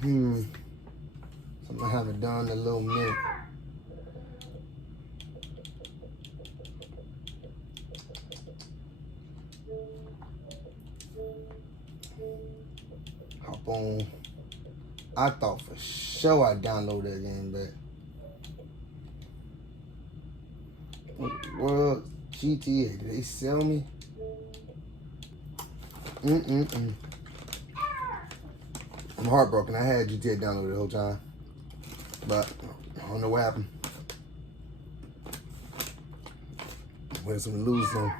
Something I haven't done in a little minute. Hop on. I thought for sure I'd download that game back. World GTA, did they sell me? I'm heartbroken. I had GTA downloaded the whole time, but I don't know what happened. Win some and lose some.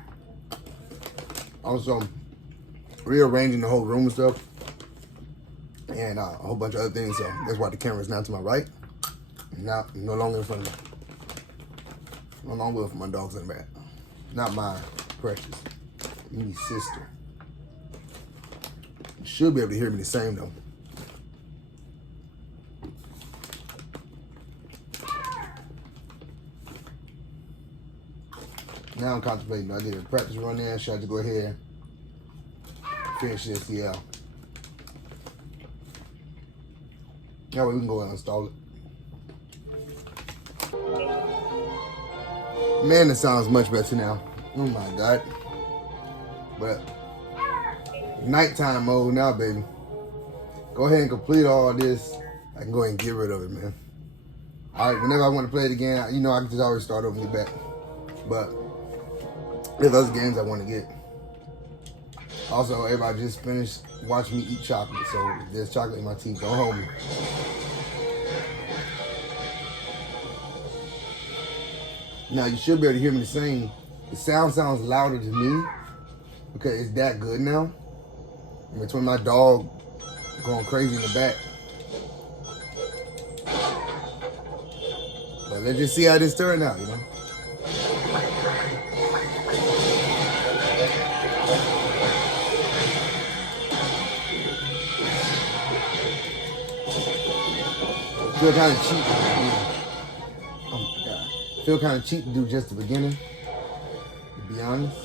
Also, rearranging the whole room and stuff, and a whole bunch of other things. So that's why the camera is now to my right, no longer in front of me. No longer for my dogs in the back. Not mine, Precious. Me sister. You should be able to hear me the same though. Now I'm contemplating. I did a practice run there. Should I just go ahead and finish this? Yeah. That way we can go ahead and install it. Man, it sounds much better now. Oh my God. But nighttime mode now, baby. Go ahead and complete all this. I can go ahead and get rid of it, man. All right, whenever I want to play it again, you know, I can just always start over and get back. But there's other games I want to get. Also, everybody just finished watching me eat chocolate, so there's chocolate in my teeth. Don't hold me. Now, you should be able to hear me the same. The sound sounds louder to me because it's that good now. And between my dog going crazy in the back. But let's just see how this turned out, you know. Feel kind of cheap. Oh my God. Feel kind of cheap to do just the beginning, to be honest.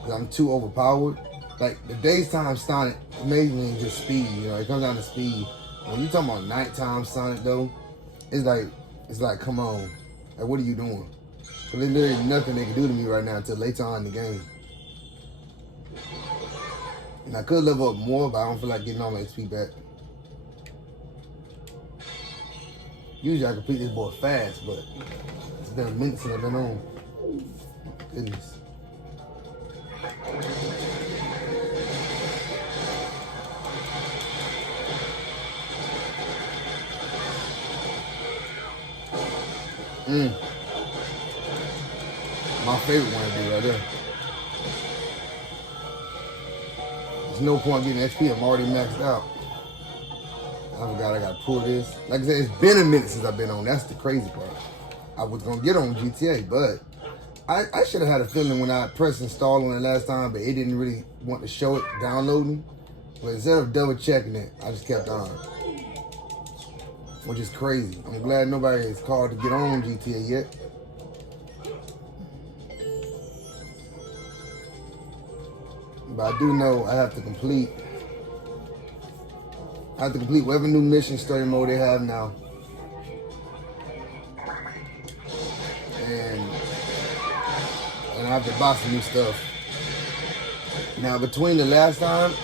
Because I'm too overpowered. Like, the daytime Sonic amazingly just speed, you know, it comes down to speed. When you talking about nighttime Sonic though, it's like, come on. Like, what are you doing? So there's literally nothing they can do to me right now until later on in the game. And I could level up more, but I don't feel like getting all my XP back. Usually I complete this boy fast, but it's been a minute since I've been on. Goodness. My favorite one to do right there. There's no point getting XP, I'm already maxed out. I forgot I gotta pull this. Like I said, it's been a minute since I've been on. That's the crazy part. I was gonna get on GTA, but I should have had a feeling when I pressed install on it last time, but it didn't really want to show it downloading. But instead of double checking it, I just kept on. Which is crazy. I'm glad nobody has called to get on GTA yet. But I do know I have to complete whatever new mission story mode they have now. And I have to buy some new stuff. Now, between the last time,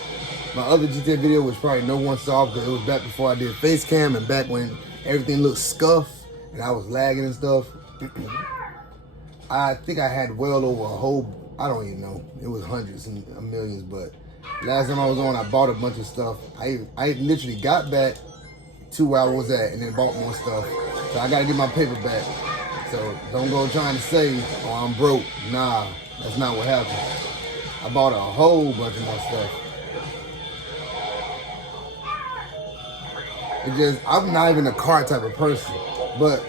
my other GTA video was probably no one saw because it was back before I did face cam and back when everything looked scuffed and I was lagging and stuff. I think I had well over a whole, I don't even know. It was hundreds and millions, but last time I was on, I bought a bunch of stuff. I literally got back to where I was at and then bought more stuff. So I gotta get my paper back. So don't go trying to say, oh, I'm broke. Nah, that's not what happened. I bought a whole bunch of more stuff. It just, I'm not even a car type of person. But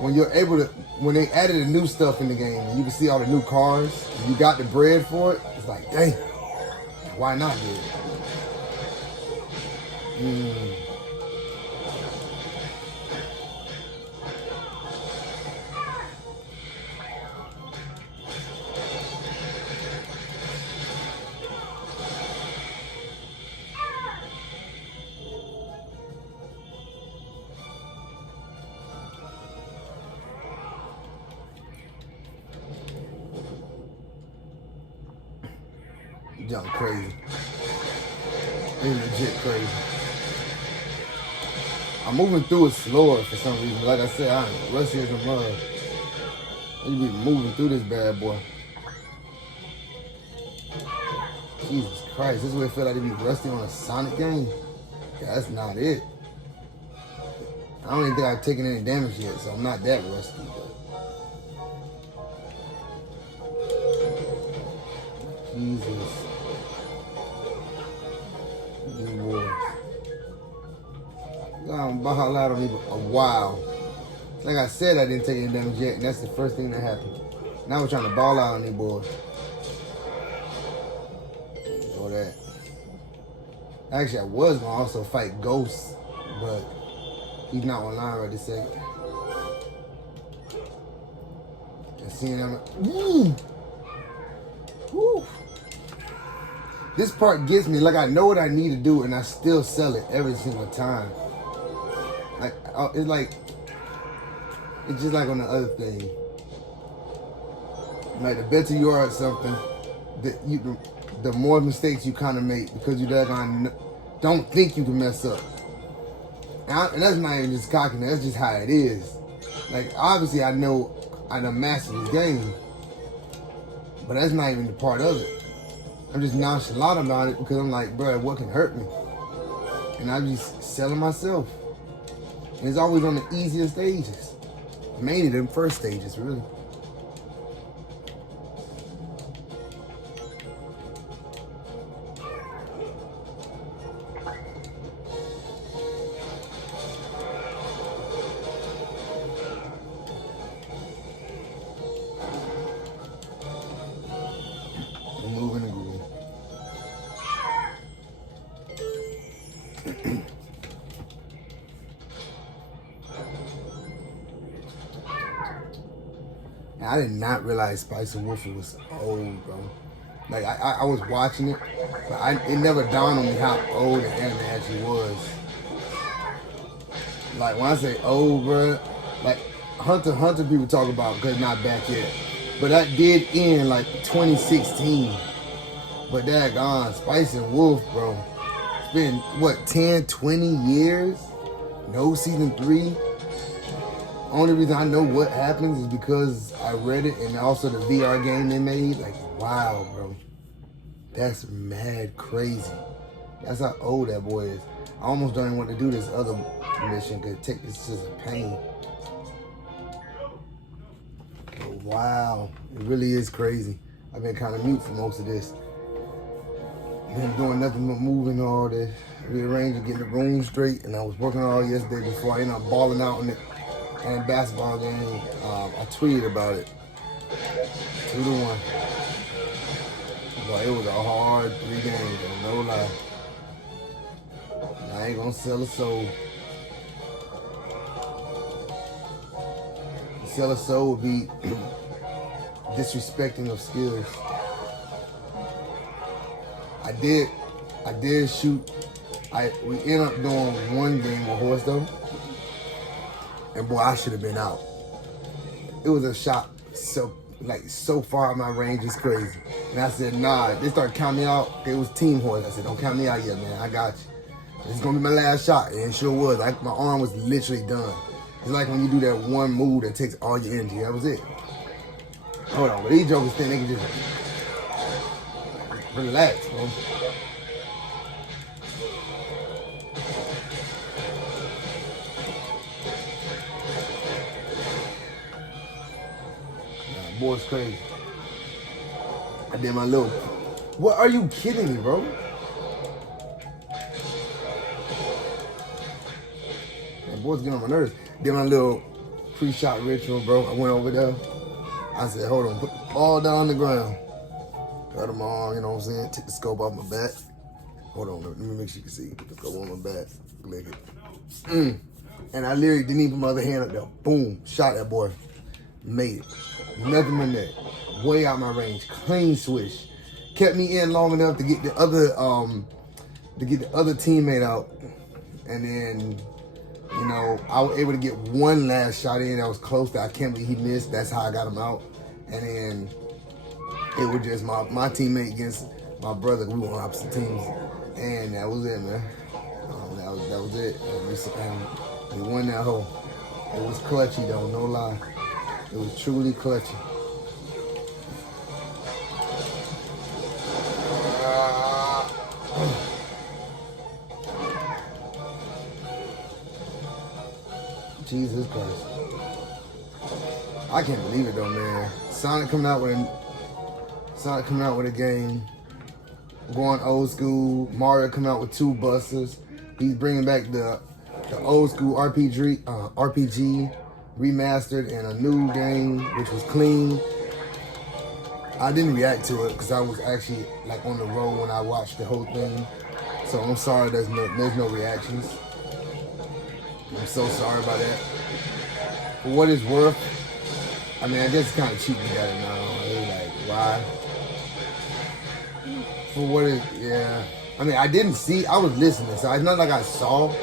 when you're able to, when they added the new stuff in the game and you can see all the new cars, and you got the bread for it, it's like, dang, why not do it? Jump crazy. It's legit crazy. I'm moving through it slower for some reason. Like I said, I'm rusty as a mud. You be moving through this bad boy. Jesus Christ, this is what it feel like to be rusty on a Sonic game. Yeah, that's not it. I don't even think I've taken any damage yet, so I'm not that rusty. But Jesus. New Wars. I'm ball out on me a while. Like I said, I didn't take any damage yet, and that's the first thing that happened. Now we're trying to ball out on these boys. Or that. Actually, I was gonna also fight Ghost, but he's not online right this second. And seeing him, woo! Woo! This part gets me. Like I know what I need to do, and I still sell it every single time. Like it's just like on the other thing. Like the better you are at something, the more mistakes you kind of make because you don't think you can mess up. And that's not even just cockiness. That's just how it is. Like obviously I know I done mastered this game, but that's not even the part of it. I'm just nonchalant about it because I'm like, bro, what can hurt me? And I'm just selling myself. And it's always on the easier stages. Mainly the first stages, really. I'm moving and grooving. I did not realize Spice and Wolfie was old, bro. Like I was watching it, but it never dawned on me how old the anime actually was. Like when I say old, bro, like Hunter people talk about because it's not back yet, but that did end like 2016. But daggone, Spice and Wolf, bro, it's been what 10, 20 years, no season 3. Only reason I know what happens is because I read it and also the VR game they made. Like, wow, bro. That's mad crazy. That's how old that boy is. I almost don't even want to do this other mission because it's just a pain. But wow. It really is crazy. I've been kind of mute for most of this. Been doing nothing but moving all this, rearranging, getting the room straight, and I was working all yesterday before I ended up balling out in it. And basketball game, I tweeted about it. 2-1. But it was a hard 3 games, no lie. I ain't gonna sell a soul. Sell a soul would be disrespecting of skills. I did shoot. We ended up doing 1 game with horse though. And boy, I should have been out. It was a shot so far out my range, it's crazy. And I said, nah, they started counting me out. It was team horse. I said, don't count me out yet, man. I got you. This is gonna be my last shot. And it sure was. Like my arm was literally done. It's like when you do that one move that takes all your energy. That was it. Hold on, but these jokers think they can just relax, bro. Boy's crazy. I did my little. What are you kidding me, bro? That boy's getting on my nerves. Did my little pre-shot ritual, bro. I went over there. I said, hold on, put all down on the ground. Got them on, you know what I'm saying? Take the scope off my back. Hold on, let me make sure you can see. Put the scope on my back. Click it. And I literally didn't even put my other hand up there. Boom, shot that boy. Made it. Nothing but that. Way out my range. Clean swish. Kept me in long enough to get the other teammate out. And then, you know, I was able to get one last shot in that was close that I can't believe he missed. That's how I got him out. And then it was just my teammate against my brother, we were on opposite teams, and that was it, man. That was it. And we won that hole. It was clutchy though, no lie. It was truly clutchy. Jesus Christ. I can't believe it though, man. Sonic coming out with a game, going old school. Mario coming out with 2 busters. He's bringing back the old school RPG remastered and a new game, which was clean. I didn't react to it because I was actually like on the road when I watched the whole thing. So I'm sorry there's no reactions. I'm so sorry about that. For what it's worth, I mean, I guess it's kind of cheap to get it now. Like, why? For what it, yeah. I mean, I didn't see, I was listening, so it's not like I saw.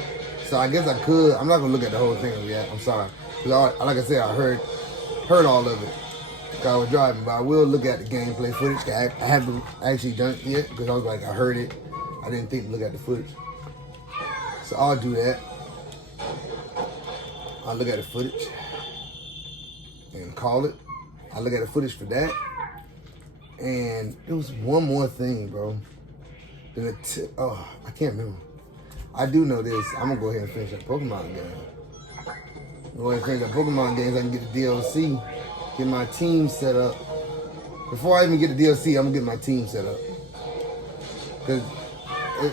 So I guess I could. I'm not gonna look at the whole thing and react. I'm sorry. Because like I said, I heard all of it. Because I was driving, but I will look at the gameplay footage. I haven't actually done it yet because I was like, I heard it. I didn't think to look at the footage. So I'll do that. I'll look at the footage and call it. I'll look at the footage for that. And there was one more thing, bro. I can't remember. I do know this. I'm gonna go ahead and finish that Pokemon game. Go ahead and finish that Pokemon game so I can get the DLC, get my team set up. Before I even get the DLC, I'm gonna get my team set up. Cause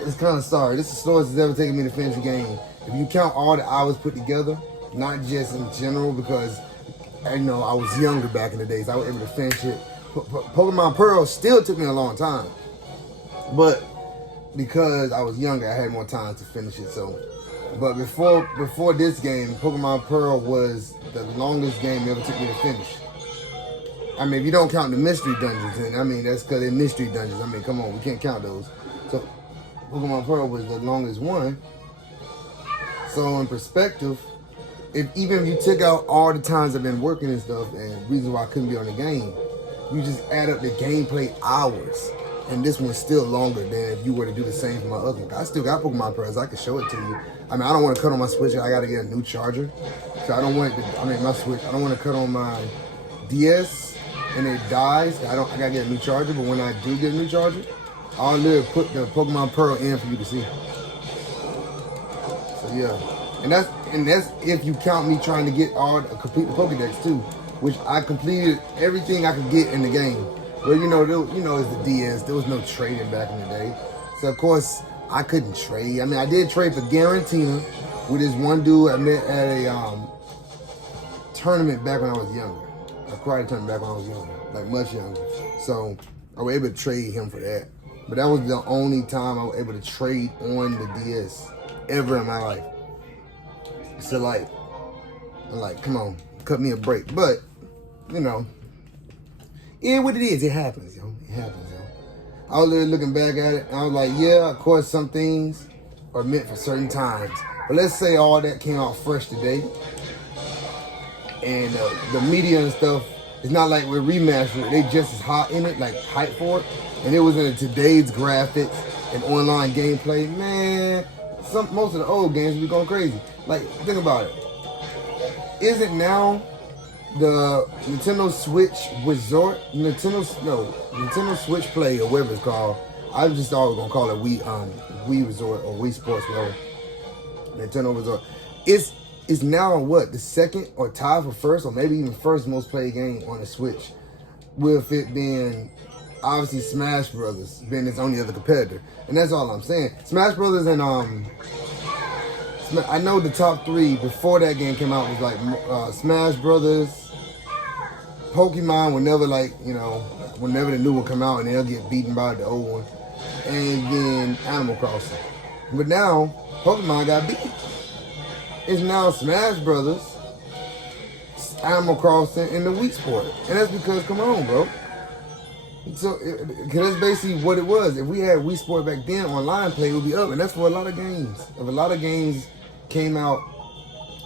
it's kind of sorry. This is the slowest it's ever taken me to finish a game. If you count all the hours put together, not just in general, because I know I was younger back in the days. I was able to finish it. Pokemon Pearl still took me a long time, but because I was younger, I had more time to finish it. So, but before this game, Pokemon Pearl was the longest game it ever took me to finish. I mean, if you don't count the mystery dungeons, and I mean that's because they're mystery dungeons. I mean, come on, we can't count those. So, Pokemon Pearl was the longest one. So, in perspective, even if you took out all the times I've been working and stuff, and reasons why I couldn't be on the game, you just add up the gameplay hours. And this one's still longer than if you were to do the same for my other one. I still got Pokemon Pearl, so I can show it to you. I mean, I don't want to cut on my Switch. I got to get a new charger. So I don't want it to, my Switch, I don't want to cut on my DS and it dies. I got to get a new charger, but when I do get a new charger, I'll literally put the Pokemon Pearl in for you to see. So yeah. And that's if you count me trying to complete the Pokédex too, which I completed everything I could get in the game. Well, it's the DS. There was no trading back in the day. So, of course, I couldn't trade. I mean, I did trade for Garantina with this one dude I met at a tournament back when I was younger. A karate tournament back when I was younger, like much younger. So, I was able to trade him for that. But that was the only time I was able to trade on the DS ever in my life. So, I'm like, come on, cut me a break. But, yeah, what it is, it happens, yo. It happens, yo. I was literally looking back at it, and I was like, yeah, of course, some things are meant for certain times. But let's say all that came out fresh today, and the media and stuff, it's not like we're remastering it. They just as hot in it, like hype for it. And it was in today's graphics and online gameplay. Man, most of the old games be going crazy. Like, think about it. Isn't now the Nintendo Switch Resort, Nintendo Switch Play or whatever it's called. I just always gonna call it Wii Resort or Wii Sports, whatever. Nintendo Resort. It's now what, the second or tied for first or maybe even first most played game on the Switch, with it being obviously Smash Brothers being its only other competitor, and that's all I'm saying. Smash Brothers and I know the top 3 before that game came out was like Smash Brothers, Pokemon, whenever the new one come out and they'll get beaten by the old one, and then Animal Crossing. But now, Pokemon got beat. It's now Smash Brothers, Animal Crossing, and the Wii Sport. And that's because, come on, bro. So, cause that's basically what it was. If we had Wii Sport back then, online play would be up. And that's for a lot of games. If a lot of games came out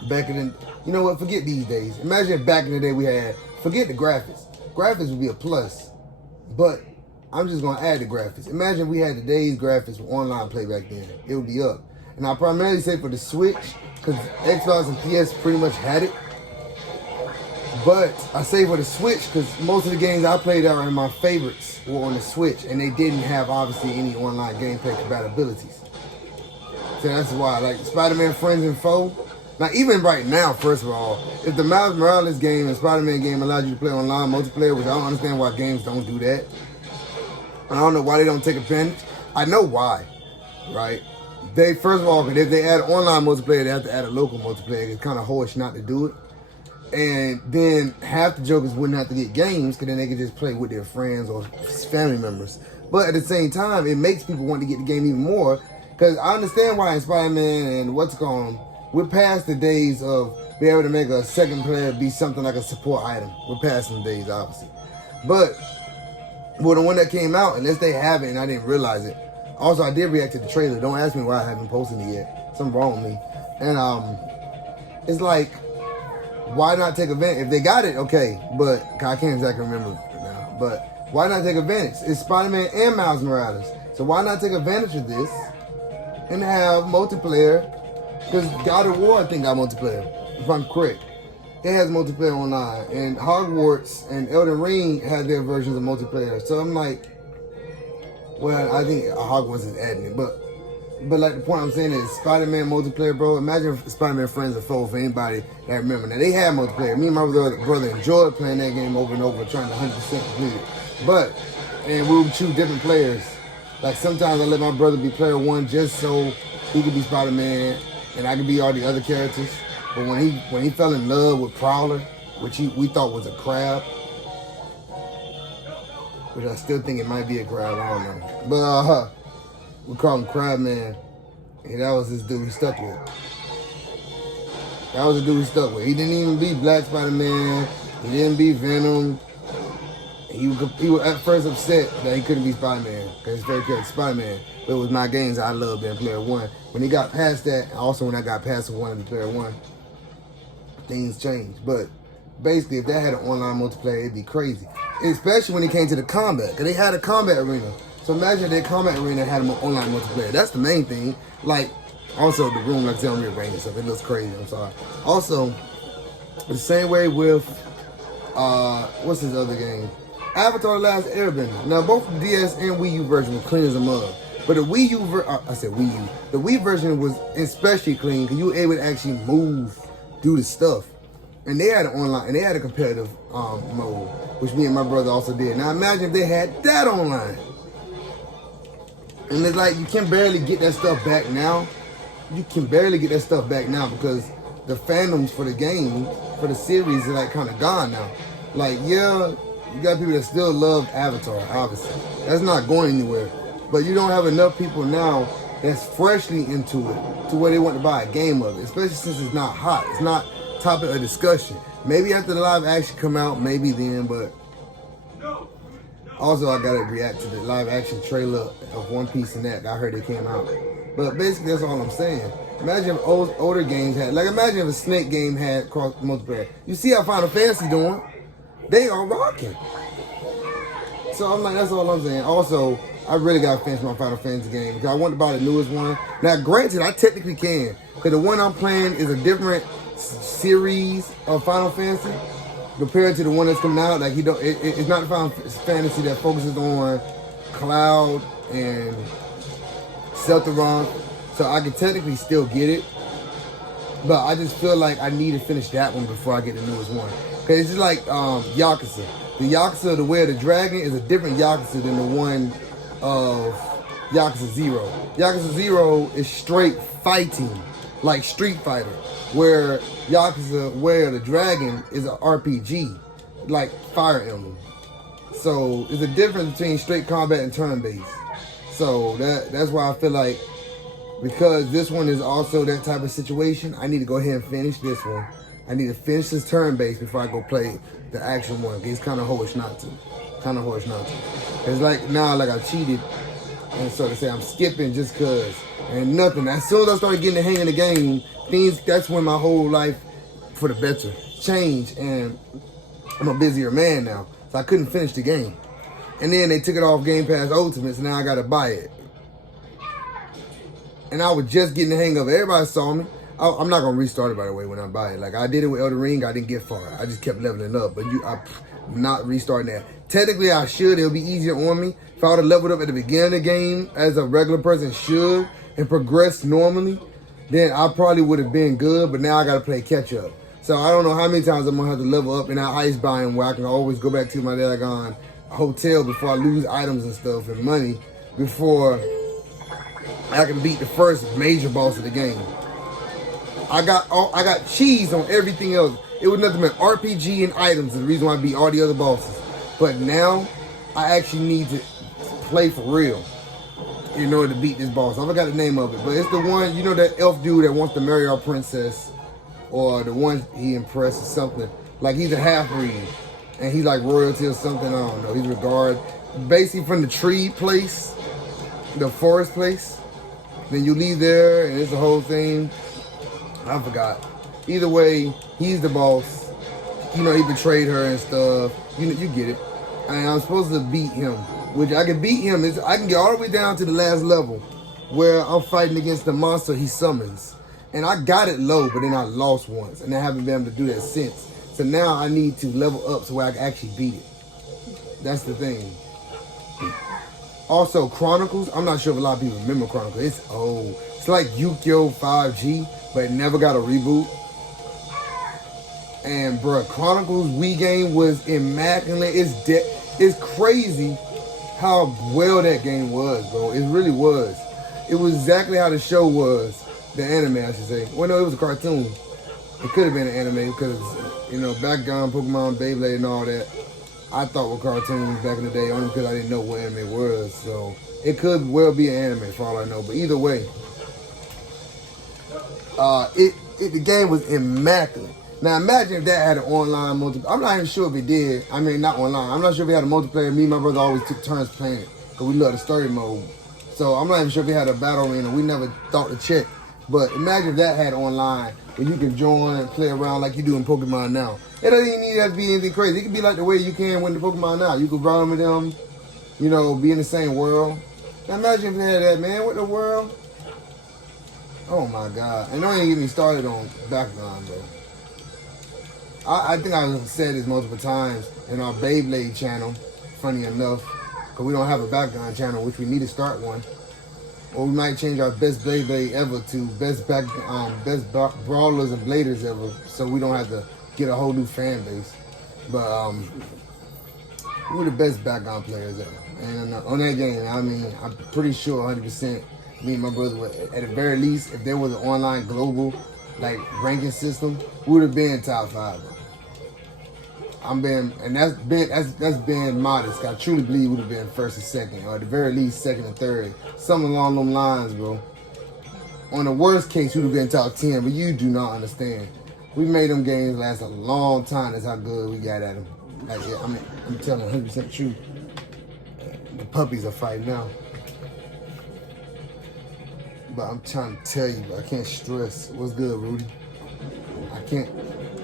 back in the, forget these days. Imagine if back in the day we had, forget the graphics. Graphics would be a plus. But I'm just gonna add the graphics. Imagine we had today's graphics for online play back then. It would be up. And I primarily say for the Switch, because Xbox and PS pretty much had it. But I say for the Switch because most of the games I played that were my favorites were on the Switch, and they didn't have obviously any online gameplay compatibilities. So that's why, like Spider-Man Friends and Foe. Now even right now, first of all, if the Miles Morales game and Spider-Man game allowed you to play online multiplayer, which I don't understand why games don't do that. I don't know why they don't take advantage. I know why, right? They first of all, if they add online multiplayer, they have to add a local multiplayer. It's kind of harsh not to do it. And then half the jokers wouldn't have to get games because then they could just play with their friends or family members. But at the same time, it makes people want to get the game even more because I understand why in Spider-Man and what's going on, we're past the days of being able to make a second player be something like a support item. We're past them days, obviously. But well, the one that came out, unless they have it and I didn't realize it. Also, I did react to the trailer. Don't ask me why I haven't posted it yet. Something wrong with me. And it's like, why not take advantage? If they got it, okay, but I can't exactly remember now. But why not take advantage? It's Spider-Man and Miles Morales. So why not take advantage of this and have multiplayer? Because God of War, I think, got multiplayer, if I'm correct. It has multiplayer online. And Hogwarts and Elden Ring had their versions of multiplayer. So I'm like, well, I think Hogwarts is adding it, but like the point I'm saying is Spider-Man multiplayer, bro. Imagine if Spider-Man Friends and Foe for anybody that remember. Now they had multiplayer. Me and my brother enjoyed playing that game over and over, trying to 100% complete it. And we would choose different players. Like sometimes I let my brother be player one just so he could be Spider-Man and I could be all the other characters. But when he fell in love with Prowler, which we thought was a crab, which I still think it might be a crab, I don't know. But we call him Crab Man. And that was this dude he stuck with. That was the dude he stuck with. He didn't even be Black Spider-Man. He didn't be Venom. He was at first upset that he couldn't be Spider-Man because his favorite character Spider-Man. But it was my games I loved being player one. When he got past that, also when I got past the one in player one, things changed. But basically, if that had an online multiplayer, it'd be crazy. Especially when it came to the combat, because they had a combat arena. So imagine that combat arena had an online multiplayer. That's the main thing. Like, also the room, like I said, on Rearrangement stuff. It looks crazy, I'm sorry. Also, the same way with, what's his other game? Avatar The Last Airbender. Now, both the DS and Wii U version were clean as a mug. But the Wii U, the Wii version was especially clean because you were able to actually move, do the stuff. And they had an online, and they had a competitive mode, which me and my brother also did. Now imagine if they had that online. And it's like, you can barely get that stuff back now. You can barely get that stuff back now because the fandoms for the game, for the series, are like kind of gone now. Like, yeah, you got people that still love Avatar, obviously. That's not going anywhere. But you don't have enough people now that's freshly into it to where they want to buy a game of it, especially since it's not hot. It's not topic of discussion. Maybe after the live action come out, maybe then, but also I gotta react to the live action trailer of One Piece and that. I heard it came out. But basically that's all I'm saying. Imagine if older games had, like imagine if a Snake game had cross multiplayer. You see how Final Fantasy doing? They are rocking. So I'm like, that's all I'm saying. Also, I really gotta finish my Final Fantasy game because I want to buy the newest one. Now granted, I technically can, because the one I'm playing is a different series of Final Fantasy compared to the one that's coming out. Like it's not the Final Fantasy that focuses on Cloud and Seltaron, so I can technically still get it, but I just feel like I need to finish that one before I get the newest one. Cause it's just like Yakuza. The Yakuza, the Way of the Dragon, is a different Yakuza than the one of Yakuza 0. Yakuza 0 is straight fighting, like Street Fighter, where Yakuza Way of the Dragon is an RPG, like Fire Emblem. So there's a difference between straight combat and turn-based. So that's why I feel like, because this one is also that type of situation, I need to go ahead and finish this one. I need to finish this turn-based before I go play the action one. It's kind of harsh not to. It's like now, like I cheated, and so to say, I'm skipping just cause, and nothing. As soon as I started getting the hang of the game, that's when my whole life, for the better, changed, and I'm a busier man now, so I couldn't finish the game. And then they took it off Game Pass Ultimate, so now I gotta buy it. And I was just getting the hang of it. Everybody saw me. I'm not gonna restart it, by the way, when I buy it. Like I did it with Elden Ring, I didn't get far. I just kept leveling up. But I'm not restarting that. Technically, I should. It'll be easier on me if I would have leveled up at the beginning of the game as a regular person should and progressed normally. Then I probably would have been good. But now I gotta play catch up. So I don't know how many times I'm gonna have to level up in that ice biome where I can always go back to my daggone hotel before I lose items and stuff and money before I can beat the first major boss of the game. I got cheese on everything else. It was nothing but RPG and items is the reason why I beat all the other bosses. But now I actually need to play for real in order to beat this boss. I forgot the name of it, but it's the one, you know, that elf dude that wants to marry our princess, or the one he impressed or something. Like he's a half-breed and he's like royalty or something. I don't know. He's regarded basically from the tree place, the forest place. Then you leave there and it's the whole thing. I forgot. Either way, he's the boss. You know, he betrayed her and stuff. You get it. And I'm supposed to beat him. Which I can beat him. I can get all the way down to the last level where I'm fighting against the monster he summons. And I got it low, but then I lost once. And I haven't been able to do that since. So now I need to level up so I can actually beat it. That's the thing. Also, Chronicles, I'm not sure if a lot of people remember Chronicles. It's old. It's like Yu-Gi-Oh! 5G, but it never got a reboot. And, bruh, Chronicles Wii game was immaculate. It's crazy how well that game was, bro. It really was. It was exactly how the show was. The anime, I should say. Well, no, it was a cartoon. It could have been an anime because, you know, background Pokemon, Beyblade, and all that. I thought were cartoons back in the day only because I didn't know what anime was. So it could well be an anime for all I know. But either way, the game was immaculate. Now imagine if that had an online multiplayer. I'm not even sure if it did. I mean, not online. I'm not sure if it had a multiplayer. Me and my brother always took turns playing it because we love the story mode. So I'm not even sure if it had a battle arena. We never thought to check. But imagine if that had online where you can join and play around like you do in Pokemon now. It doesn't even need to be anything crazy. It could be like the way you can win the Pokemon now. You could run with them, you know, be in the same world. Now imagine if they had that, man. What the world? Oh my God. And don't even get me started on background, bro. I think I've said this multiple times in our Beyblade channel, funny enough, because we don't have a background channel, which we need to start one. Or we might change our best Beyblade ever to best brawlers and bladers ever, so we don't have to get a whole new fan base. But we're the best background players ever. And on that game, I mean, I'm pretty sure 100% me and my brother would, at the very least, if there was an online global like ranking system, we would have been top 5. Bro. That's been modest. I truly believe we would have been first and second, or at the very least second and third, something along those lines, bro. On the worst case, we would have been top 10, but you do not understand. We made them games last a long time. That's how good we got at them. Like, yeah, I'm telling 100% truth. The puppies are fighting now. But I'm trying to tell you, I can't stress. What's good, Rudy? I can't.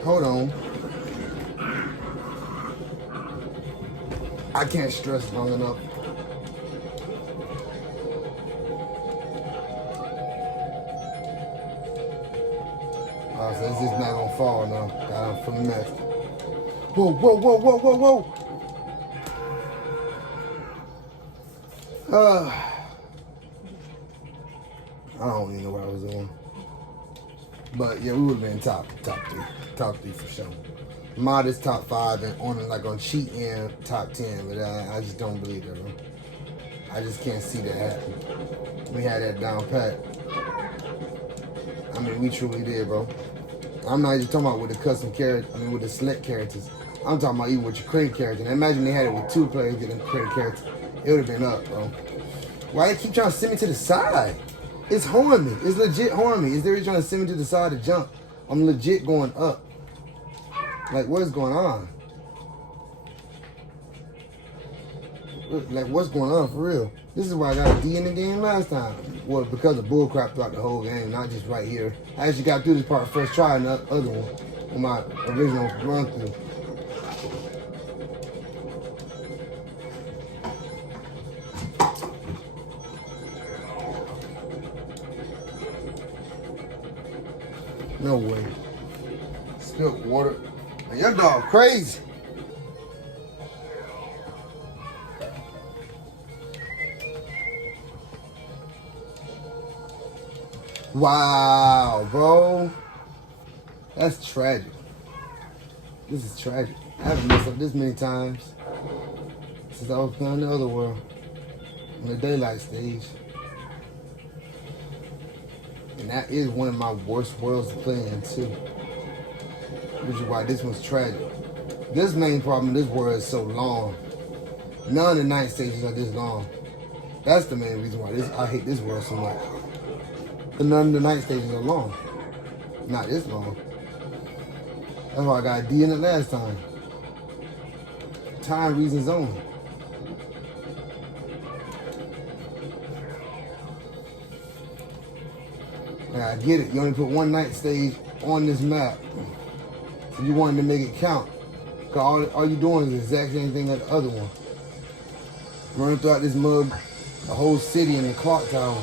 Hold on. I can't stress long enough. So it's just not gonna fall now. God, I'm feeling messed. Whoa, whoa, whoa, whoa, whoa, whoa. I don't even know what I was doing. But yeah, we would have been top 3 for sure. Modest top 5 and on cheat end top 10, but I just don't believe that, bro. I just can't see that happen. We had that down pat. I mean, we truly did, bro. I'm not even talking about with the custom character, I mean with the select characters. I'm talking about even with your credit character. And imagine they had it with 2 players getting credit character. It would have been up, bro. Why they keep trying to send me to the side? It's horning me. It's legit horning me. Is they trying to send me to the side to jump? I'm legit going up. Like, what's going on? Like, what's going on for real? This is why I got a D in the game last time. Well, because of bullcrap throughout the whole game, not just right here. I actually got through this part first try and the other one on my original run through. No way. Spilled water. Man, your dog crazy. Wow, bro. That's tragic. This is tragic. I haven't messed up this many times since I was playing the other world on the daylight stage. And that is one of my worst worlds to play in too. Which is why this one's tragic. This main problem in this world is so long. None of the night stages are this long. That's the main reason why I hate this world so much. But none of the night stages are long. Not this long. That's why I got a D in it last time. Time reasons only. Now I get it. You only put one night stage on this map. So you wanted to make it count. Cause all you're doing is the exact same thing as the other one. Running throughout this mud, the whole city and the clock tower.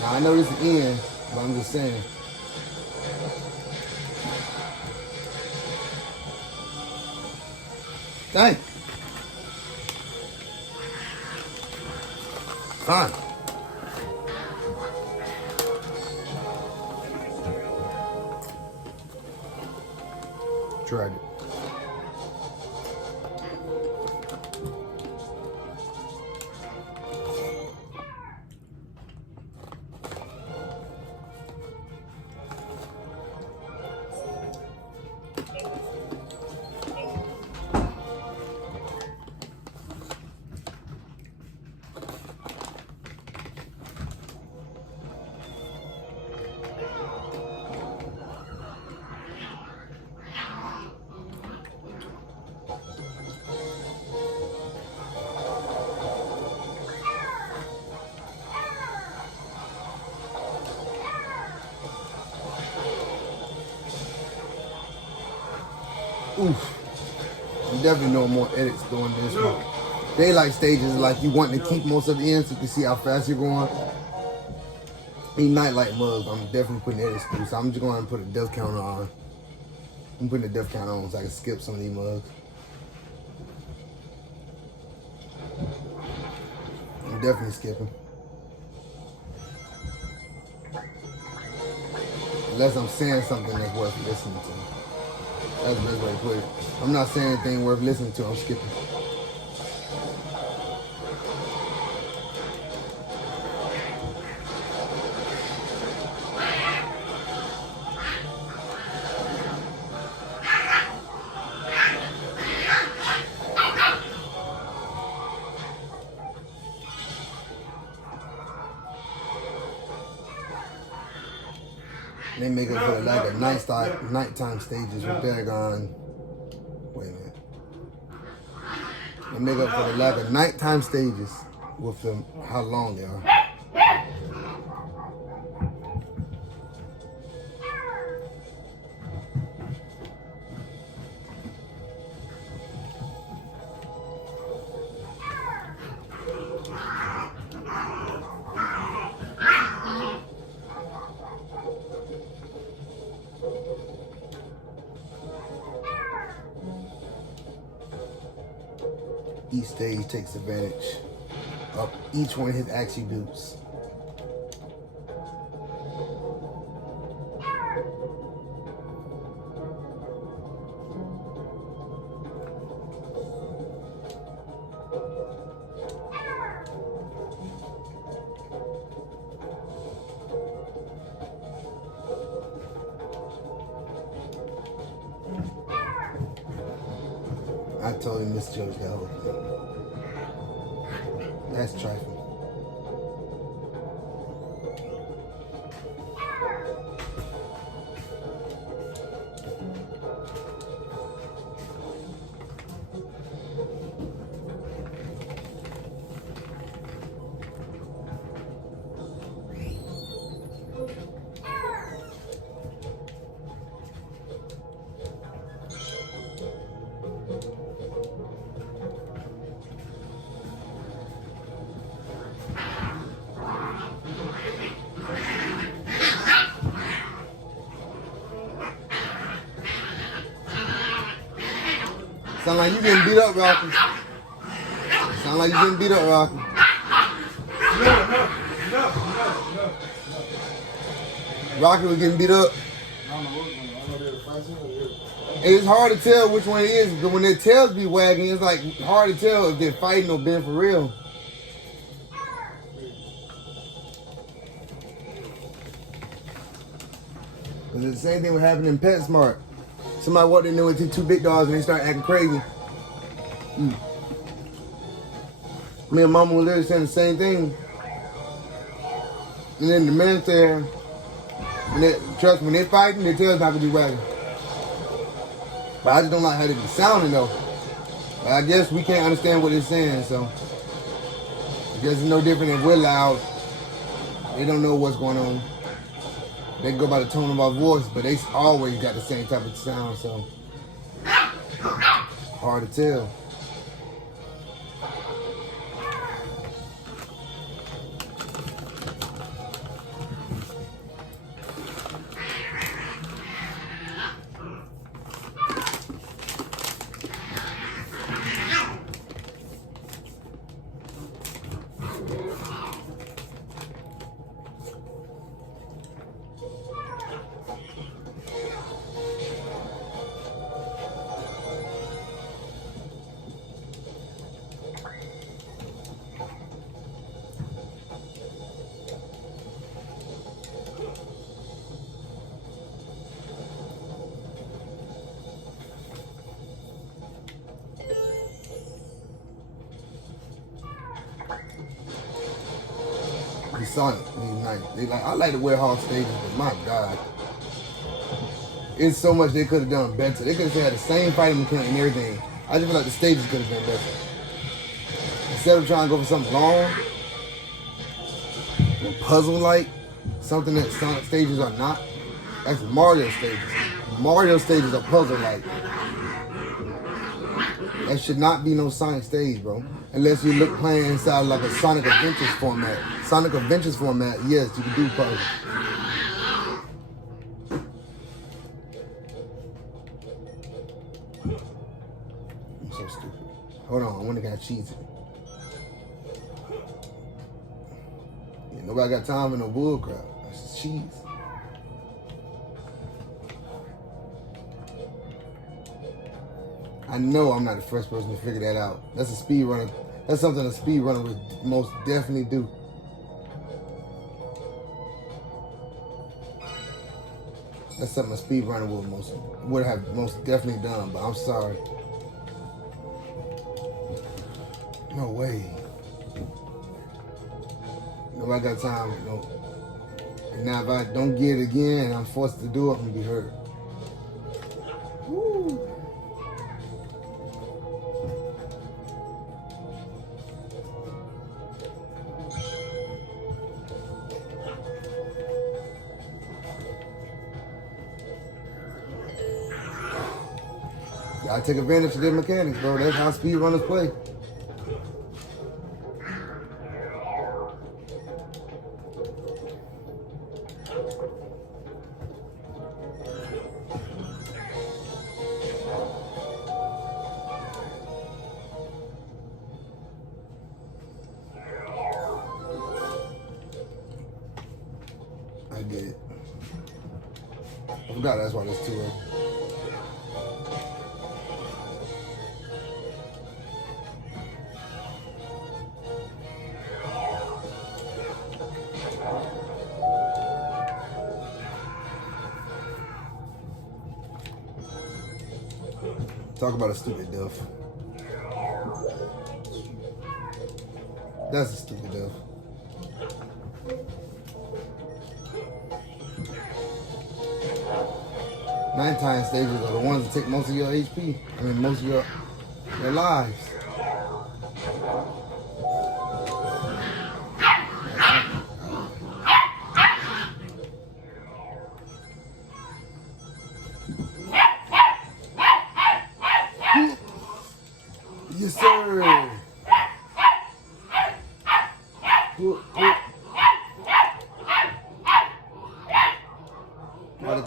Now I know this is the end, but I'm just saying. Dang. Fine. Tried it. Oof. I'm definitely doing more edits doing this one. Daylight stages is like you want to keep most of it in so you can see how fast you're going. These nightlight mugs, I'm definitely putting edits through. So I'm just going to put a death counter on. I'm putting a death counter on so I can skip some of these mugs. I'm definitely skipping. Unless I'm saying something that's worth listening to. That's the best way to put it. I'm not saying anything worth listening to, I'm skipping. They make up for like a nighttime stages with daggone. Wait a minute. They make up for the lack of nighttime stages with them how long they are. Each stage takes advantage of each one of his attributes. I totally misjudged that whole thing. That's trifling. Sound like you getting beat up, Rocky. Sound like you getting beat up, Rocky. No. Rocky was getting beat up. I don't know what's going on. I know they're fighting. It's hard to tell which one it is, because when their tails be wagging, it's like hard to tell if they're fighting or being for real. Because it's the same thing what happened in PetSmart. Somebody walked in there with two big dogs and they start acting crazy. Me and Mama were literally saying the same thing. And then the man said, trust me, when they fighting, their tails not gonna be wagging. But I just don't like how they be sounding though. But I guess we can't understand what they're saying, so I guess it's no different if we're loud. They don't know what's going on. They go by the tone of our voice, but they always got the same type of sound, so hard to tell. Sonic, he's nice. I like the Warhawk stages, but my God, it's so much they could have done better. They could have had the same fighting mechanic and everything. I just feel like the stages could have been better. Instead of trying to go for something long and puzzle-like, something that Sonic stages are not. That's Mario stages. Mario stages are puzzle-like. That should not be no Sonic stage, bro. Unless you look playing inside like a Sonic Adventures format. Sonic Adventures format, yes, you can do puzzles. I'm so stupid. Hold on, I wonder if I got cheese. Yeah, nobody got time for no bull crap. That's just cheese. I know I'm not the first person to figure that out. That's a speed runner. That's something a speed runner would most definitely do. That's something a speed runner would have most definitely done, but I'm sorry. No way. Nobody got time. No. And now if I don't get it again and I'm forced to do it, I'm gonna be hurt. Woo. Gotta take advantage of their mechanics, bro. That's how speedrunners play. I get it. I forgot that's why there's two of them. Talk about a stupid duff. That's a stupid duff. Nighttime stages are the ones that take most of your HP. I mean, most of your lives. Yes, sir.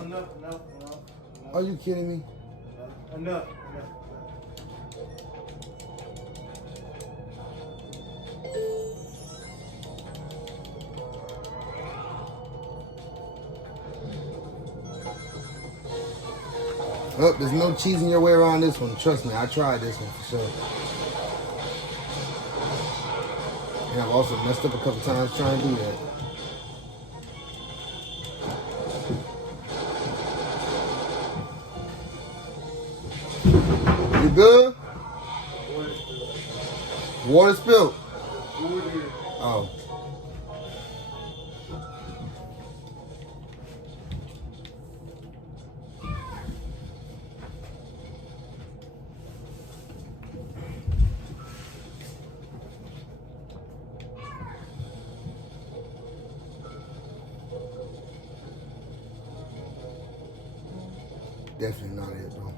Enough. Are you kidding me? Enough. Oh, there's no cheesing your way around this one. Trust me, I tried this one for sure. And I've also messed up a couple times trying to do that. You good? Water spilled. Oh. Definitely not it, bro.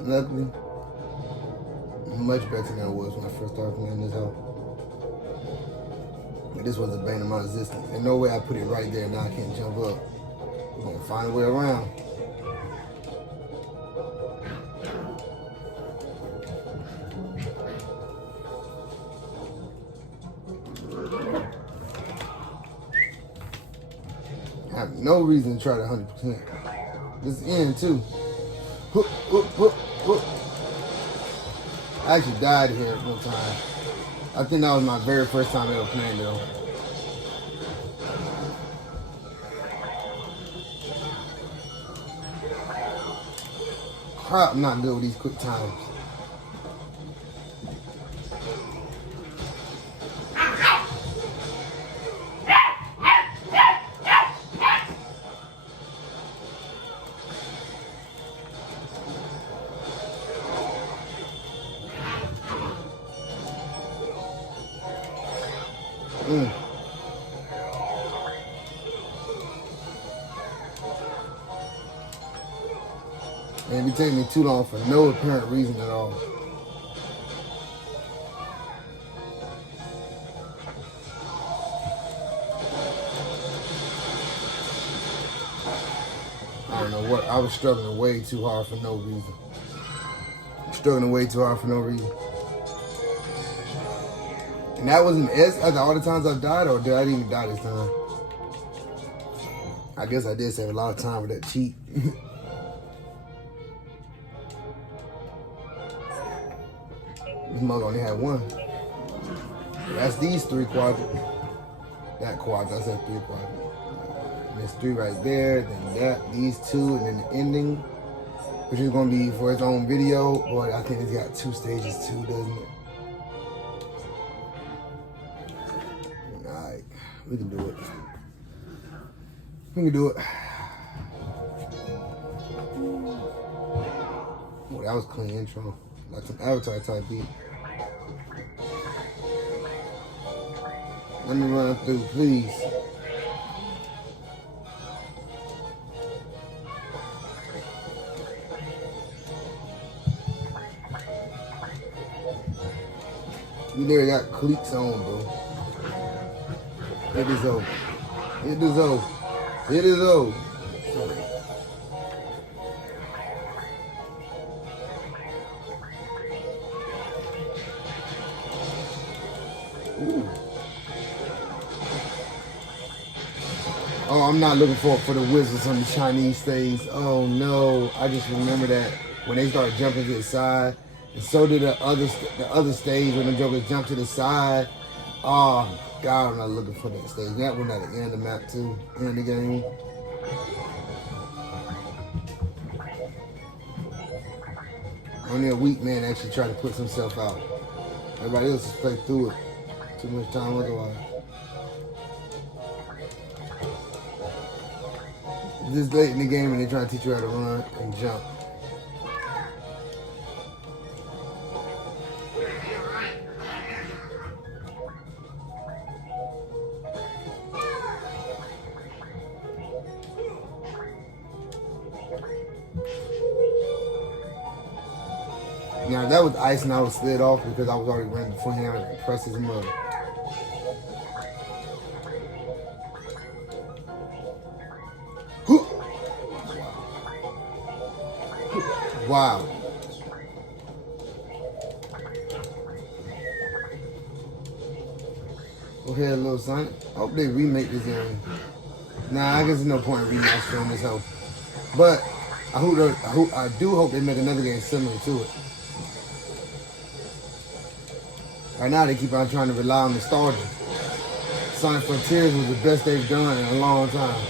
Luckily, much better than I was when I first started playing this hoe. This was a bane of my existence. There's no way I put it right there, now I can't jump up. We're gonna find a way around. I have no reason to try to 100%. This end too. Hook, hook, hook, hook. I actually died here one time. I think that was my very first time ever playing though. Crap, I'm not good with these quick times. And it be taking me too long for no apparent reason at all. I don't know what, I was struggling way too hard for no reason. Struggling way too hard for no reason. And that was an S after all the times I've died, or did I even die this time? I guess I did save a lot of time with that cheat. This mother only had one. That's these 3 quadrants. That quadrant, I said 3 quadrants. And there's 3 right there, then that, these 2, and then the ending, which is gonna be for its own video, but I think it's got 2 stages too, doesn't it? Alright, we can do it. We can do it. Oh, that was a clean intro. Like some Avatar type beat. Let me run through, please. You literally got cleats on, bro. It is over. It is over. It is over. Ooh. Oh, I'm not looking for the wizards on the Chinese stage. Oh no, I just remember that when they started jumping to the side, and so did the other stage when the jokers jumped to the side. Oh God, I'm not looking for that stage. That one at the end of the map too, end of the game. Only a weak man actually tried to put himself out. Everybody else just played through it. Too much time otherwise. This late in the game and they're trying to teach you how to run and jump. Now that was ice and I was slid off because I was already running before him and pressed his mother. Wow. Go ahead, little son. I hope they remake this game. Nah, I guess there's no point in remastering this hoe. But I do hope they make another game similar to it. Right now they keep on trying to rely on nostalgia. Sonic Frontiers was the best they've done in a long time.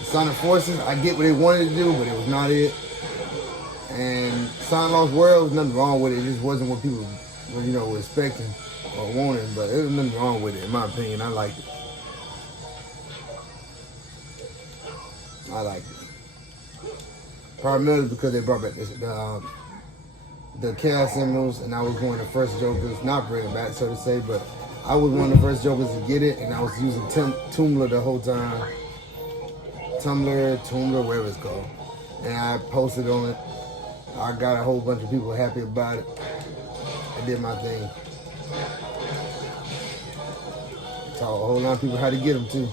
Sonic Forces, I get what they wanted to do, but it was not it. And Sonic Lost World, was nothing wrong with it. It just wasn't what people were expecting or wanting, but there was nothing wrong with it, in my opinion. I liked it. I liked it. Primarily because they brought back the Chaos Emeralds, and I was one of the first Jokers, not bring it back, so to say, but I was one of the first Jokers to get it, and I was using Tumblr the whole time. Tumblr, whatever it's called. And I posted on it. I got a whole bunch of people happy about it. I did my thing. Taught a whole lot of people how to get them too.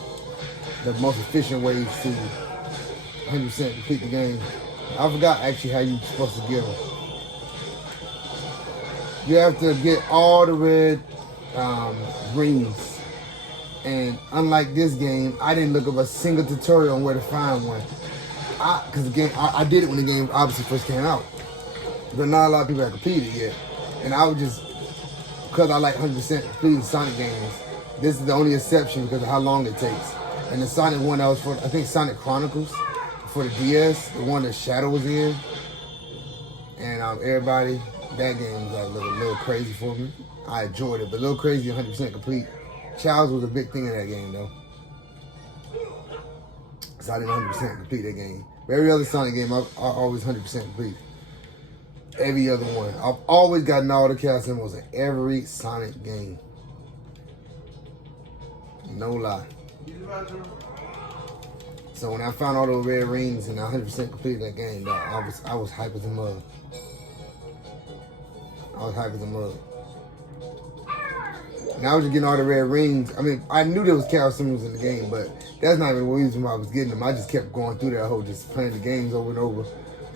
The most efficient ways to 100% complete the game. I forgot actually how you're supposed to get them. You have to get all the red rings. And unlike this game, I didn't look up a single tutorial on where to find one. Because the game, I did it when the game obviously first came out. But not a lot of people had completed it yet. And I would just, because I like 100% completing Sonic games, this is the only exception because of how long it takes. And the Sonic one that was for, I think Sonic Chronicles for the DS, the one that Shadow was in. And everybody, that game was like a little crazy for me. I enjoyed it, but a little crazy 100% complete. Childs was a big thing in that game though. So I didn't 100% complete that game. But every other Sonic game, I always 100% complete. Every other one. I've always gotten all the Chaos Emeralds in every Sonic game. No lie. So when I found all those red rings and I 100% completed that game, I was hype as a mug. I was hype as a mug. And I was just getting all the red rings. I mean, I knew there was Chaos Emeralds in the game, but that's not even the reason why I was getting them. I just kept going through that whole just playing the games over and over.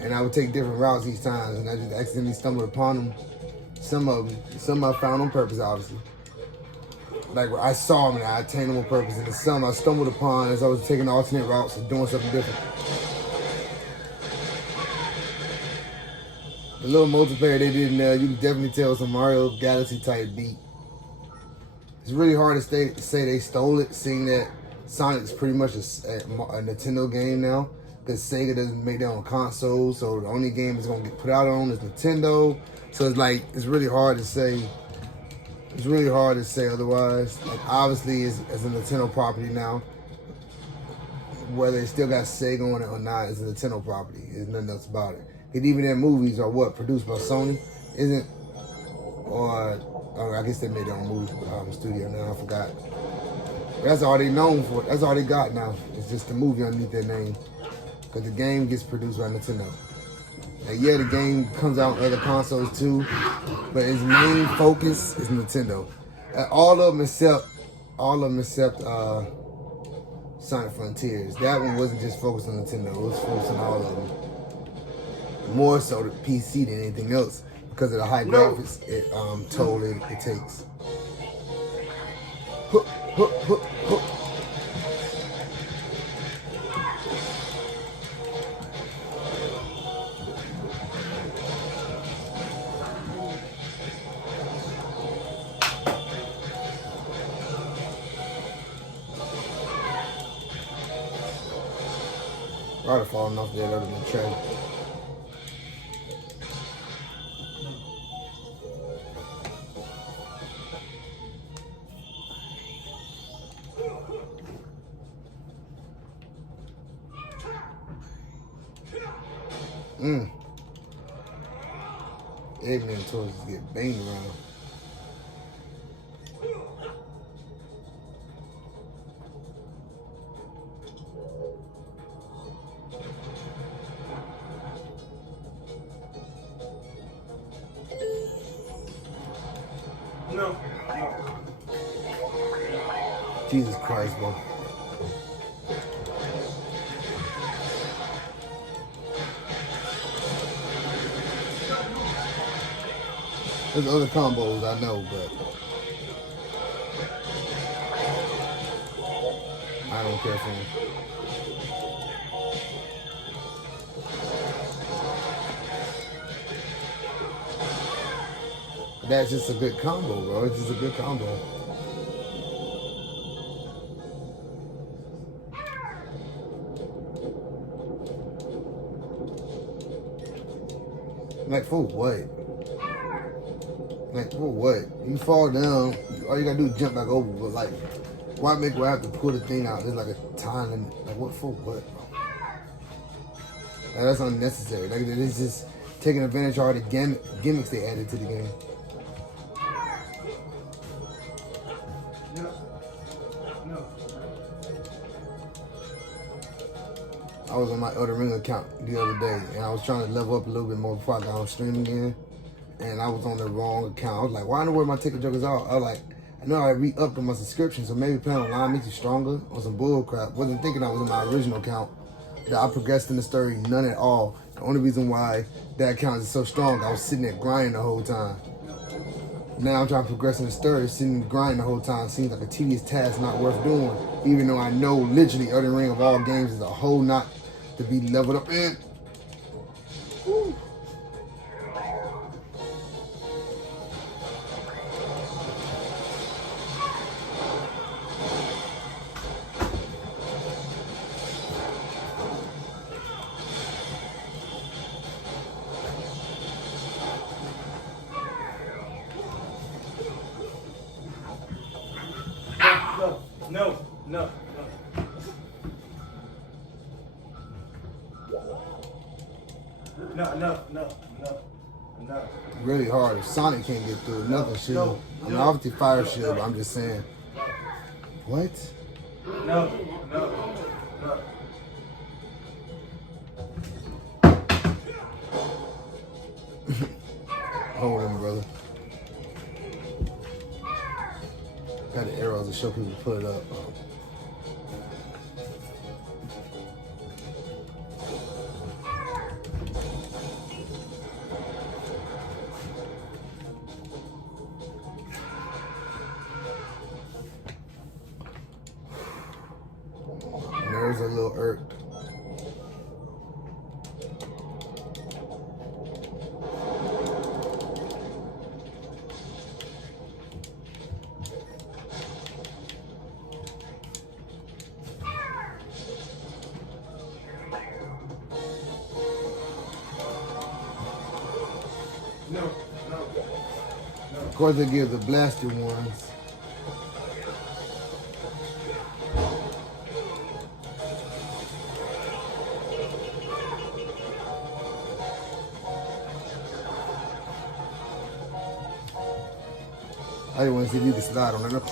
And I would take different routes each time, and I just accidentally stumbled upon them. Some of them I found on purpose, obviously. Like I saw them and I attained them on purpose, and some I stumbled upon as I was taking alternate routes and doing something different. The little multiplayer they did in there, you can definitely tell it's a Mario Galaxy type beat. It's really hard to say they stole it, seeing that Sonic's pretty much a Nintendo game now. Because Sega doesn't make their own consoles, so the only game it's gonna get put out on is Nintendo. So it's like it's really hard to say. It's really hard to say otherwise. Like obviously, it's a Nintendo property now. Whether it still got Sega on it or not, it's a Nintendo property. There's nothing else about it. And even their movies are produced by Sony, isn't? Or I guess they made their own movie studio now. I forgot. But that's all they known for. That's all they got now. It's just the movie underneath their name. Because the game gets produced by Nintendo. And yeah, the game comes out on other consoles too, but its main focus is Nintendo. All of them except Sonic Frontiers. That one wasn't just focused on Nintendo. It was focused on all of them. More so the PC than anything else because of the high graphics it takes. Hook, hook, hook, hook. I'd have fallen off that other than train. Eggman toys get banged around. No. Jesus Christ, bro. There's other combos I know, but I don't care for them. That's just a good combo, bro. It's just a good combo. Like, for what? Like, for what? You fall down, all you gotta do is jump back over, but like, why make where I have to pull the thing out? There's like a time limit. Like, what for what? Like, that's unnecessary. Like, it's just taking advantage of all the gimmicks they added to the game. I was on my Elden Ring account the other day, and I was trying to level up a little bit more before I got on stream again. And I was on the wrong account. I was like, why in the world my ticket jokers out? I was like, I know I re-upped on my subscription, so maybe plan on line makes you stronger on some bull crap. Wasn't thinking I was on my original account. That I progressed in the story, none at all. The only reason why that account is so strong, I was sitting there grinding the whole time. Now I'm trying to progress in the story, sitting and grinding the whole time. Seems like a tedious task, not worth doing. Even though I know literally Elden Ring of all games is a whole not to be leveled up in. Woo. No. Really hard. If Sonic can't get through, nothing should. I mean, obviously fire should, but I'm just saying. What? No. Hold him, brother. Got the arrows to show people to put it up. Nerves are a little irked. No. Of course, they give the blaster ones. I didn't want to see if you could slide on it.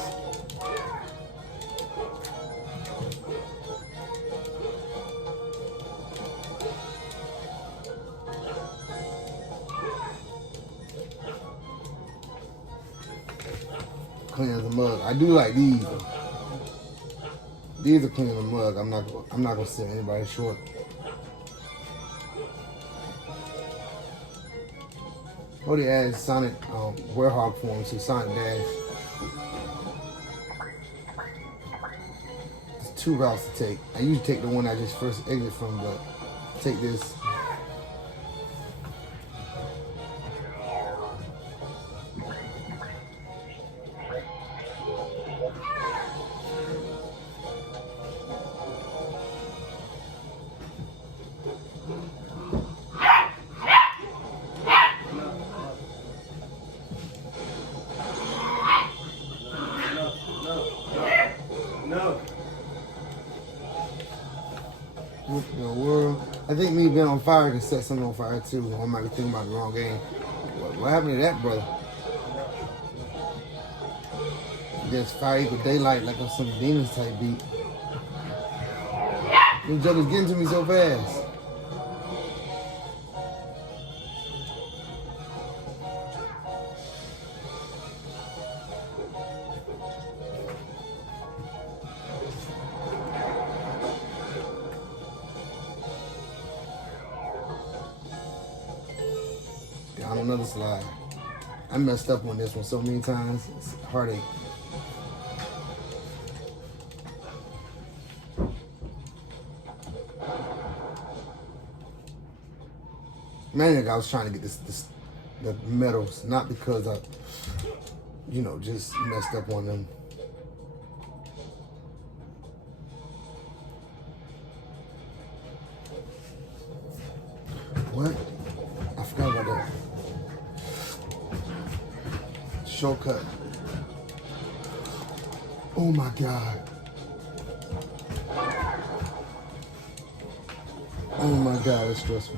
Clean as a mug. I do like these. These are clean as a mug. I'm not gonna send anybody short. Oh, they added Sonic Warhawk form to Sonic Dash. There's two routes to take. I usually take the one I just first exit from, but take this. What in the world? I think me being on fire can set something on fire too. I might be thinking about the wrong game. What happened to that, brother? Just fire equal daylight like on some demons type beat. This joker's getting to me so fast. Down another slide. I messed up on this one so many times. It's a heartache. Mainly, I was trying to get the medals, not because I, just messed up on them. What? I forgot about that. Shortcut. Oh my God. Oh my God, it's stressful.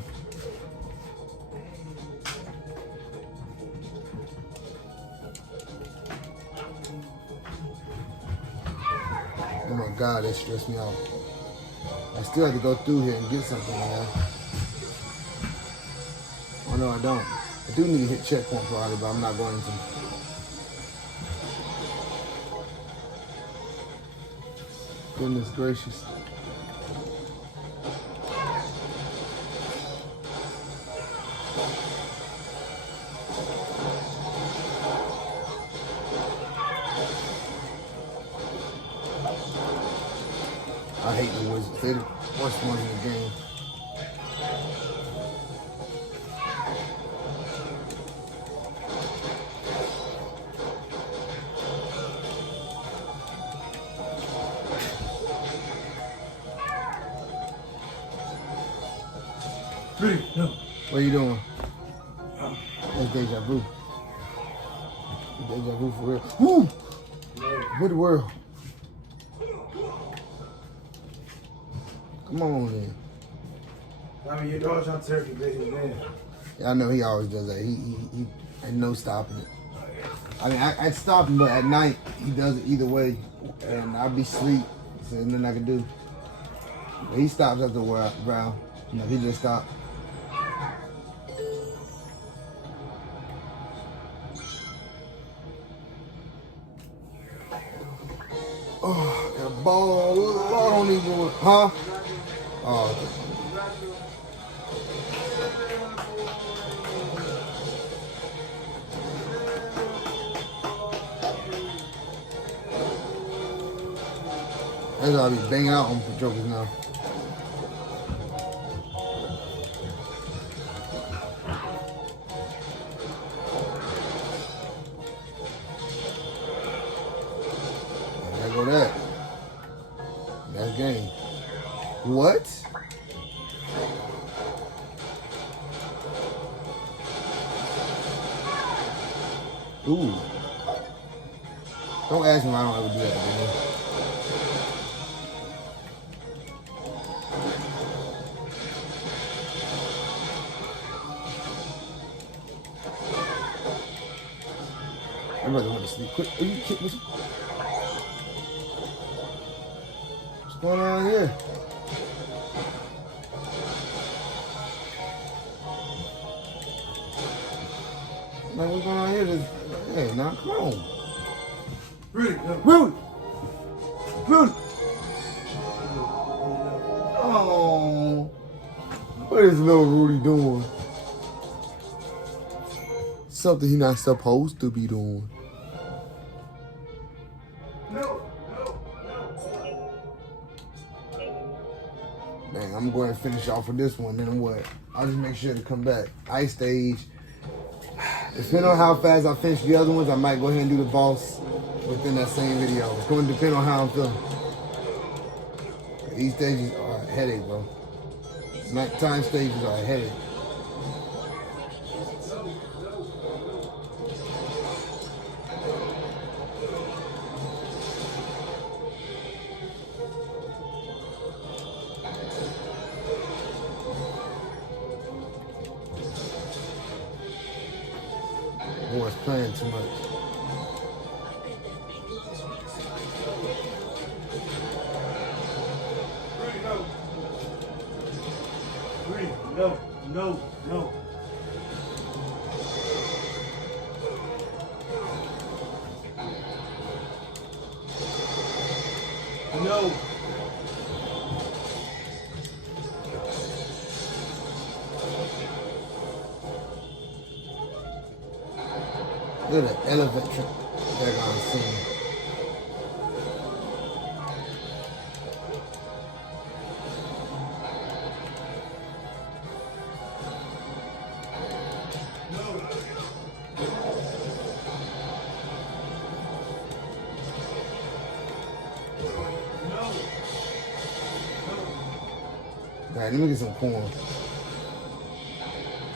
Oh my God, that stressed me out. I still have to go through here and get something now. Oh no, I don't. I do need to hit checkpoint probably, but I'm not going to. Goodness gracious. I hate the Wizards. They're the worst ones in the game. No. What are you doing? That's deja vu. Deja vu for real. Woo! What the world? Come on, man. I mean, your dog's trying to tear you, baby, man. Yeah, I know he always does that. He ain't no stopping it. I mean, I'd stop him, but at night he does it either way, and I'd be asleep, so there's nothing I can do. But he stops after a while. He just stopped. Oh, that ball! I don't even want, huh? Oh. Okay. That's why I be banging out on for jokers now. There go that. That's game. What? Ooh. Don't ask me why I don't ever do that, man. I really want to sleep. Quick, are you kidding me? What's going on here? Man, what's going on here? Hey, now come on. Rudy, no. Rudy! Rudy! Oh, what is little Rudy doing? Something he not supposed to be doing. No. Dang, I'm going to finish off with this one. Then what? I'll just make sure to come back. Ice stage. Depending on how fast I finish the other ones, I might go ahead and do the boss within that same video. It's going to depend on how I'm feeling. These stages are a headache, bro. Nighttime stages are a headache. Boy, it's playing too much. Rudy, no. No. elephant trip they're gonna see. Alright, let me get some corn. Let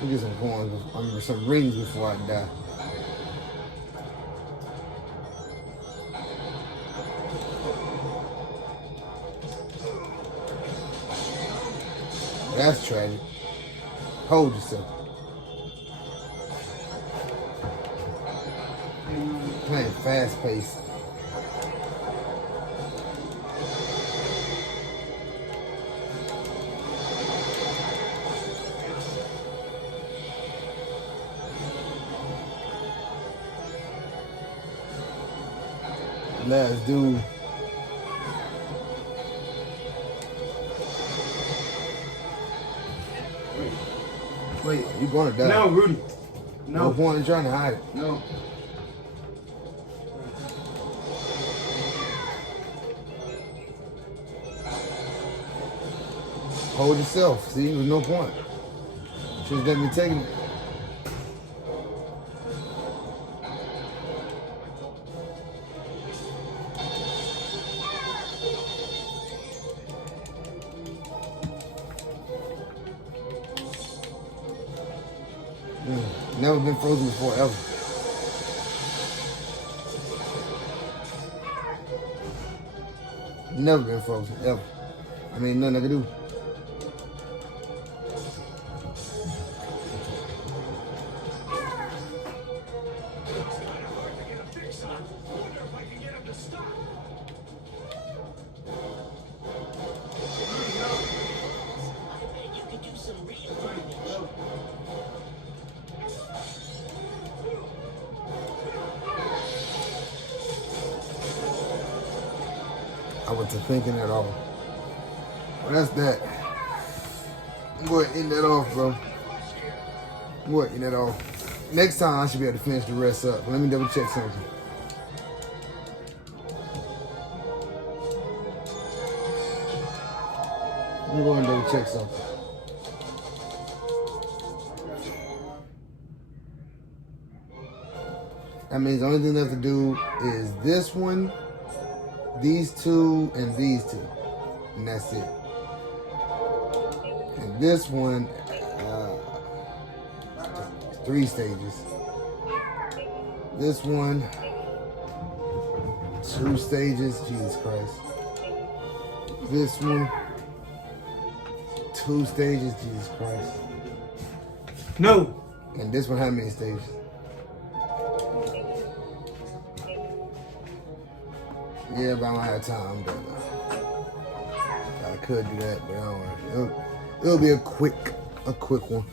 me get some corn. I mean, some rings before I die. That's tragic. Hold yourself. Playing fast pace. Last dude. Wait, you gonna die? No, Rudy. No point in trying to hide it. No. Hold yourself. See, there's no point. Just let me take it. Never been frozen before, ever. Never been frozen, ever. I mean, nothing I can do. I wasn't thinking at all. Well, that's that. I'm going to end that off, bro. I'm going to end that off. Next time, I should be able to finish the rest up. Let me double check something. I'm going to double check something. That means the only thing left to do is this one, these two, and these two. And that's it. And this one, 3 stages. This one, 2 stages. Jesus Christ. This one, 2 stages. Jesus Christ. No. And this one, how many stages? Yeah, but I don't have time. I'm done now. I could do that, but I don't want to. It'll be a quick one.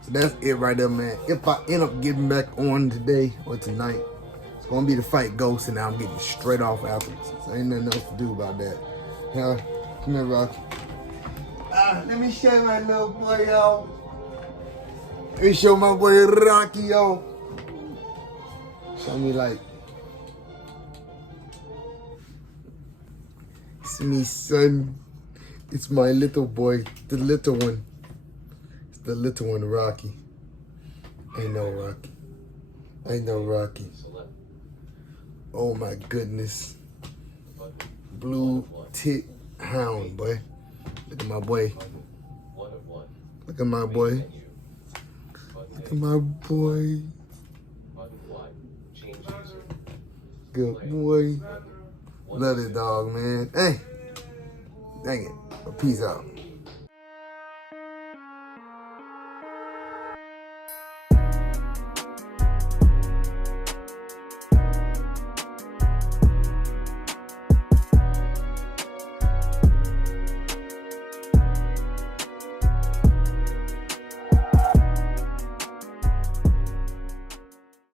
So that's it right there, man. If I end up getting back on today or tonight, it's gonna be to fight Ghost, and now I'm getting straight off afterwards. So ain't nothing else to do about that. Come here, Rocky. Let me show my little boy, y'all. Let me show my boy Rocky, y'all. Show me like. It's me, son. It's my little boy, the little one. It's the little one, Rocky. Ain't no Rocky. Ain't no Rocky. Oh my goodness. Blue tit hound, boy. Look at my boy. Look at my boy. Look at my boy. Good boy. Love this dog, man. Hey. Dang it. Peace out.